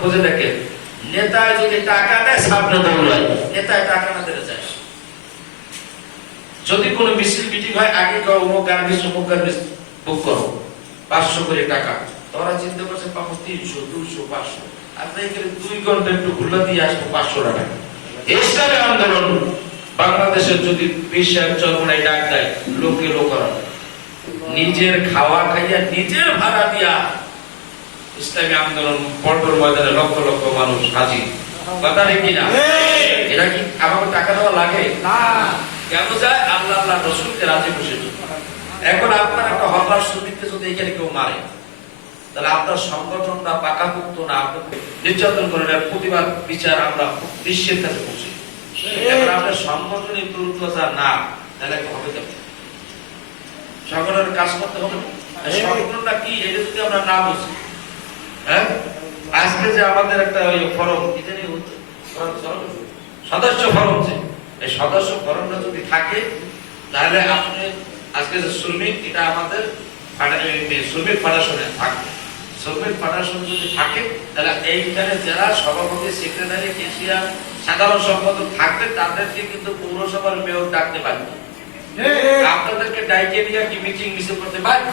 খুঁজে দেখে নেতায় যদি টাকা দেয় সামনে দৌড়ায়, নেতায় টাকা না দিলে যায়। যদি কোনো মিছিল মিটিং হয় আগে অমুক গার্মেন্টস বুক করো 500 করে টাকা, তোরা চিন্তা করছে পাবো 300 200 500, আপনি এখানে 2 ঘন্টা একটু ঘুরলা দিয়ে আসবো 500 টাকা। ইসলামী আন্দোলন বাংলাদেশের যদি বিশ্বের চরমনায় ডাক দেয় লোকে লোকরা নিজের খাওয়া খাইয়া নিজের ভাড়া দিয়া ইসলামী আন্দোলন পল্টন ময়দানে লক্ষ লক্ষ মানুষ হাজির। কথা ঠিক কিনা? এটা কি আমাকে টাকা দেওয়া লাগে না? কেন যায়? আল্লাহ আল্লাহ রসুলকে রাজি খুশি। এখন আপনার একটা হল্লার শ্রমিককে যদি এখানে কেউ মারে, তাহলে আপনার সংগঠনটা পাকাপোক্ত না, আপনাকে নির্যাতন করে প্রতিবাদ বিচার আমরা বিশ্বের কাছে পৌঁছি। এবার আপনার সংগঠনের দুর্বলতা না, তাহলে হবে কেমন? সংগঠনের কাজ করতে হবে। সংগঠনটা কি এটা যদি আমরা না বুঝি, হ্যাঁ, আজকে যে আমাদের একটা ফরম সদস্য ফরম, যে এই সদস্য ফরমটা যদি থাকে, তাহলে আপনি আজকে যে শ্রমিক, এটা আমাদের শ্রমিক ফেডারেশনে থাকবে। শ্রমিক ফেডারেশন যদি থাকে, তাহলে এইখানে যারা সভাপতি, সেক্রেটারি, কেশিয়ার, সাধারণ সম্পাদক থাকবে, তাদেরকে কিন্তু পৌরসভার মেয়র ডাকতে পারবে। আপনাদেরকে ডাইকে নিয়ে কি মিটিং মিছিল করতে বাধ্য।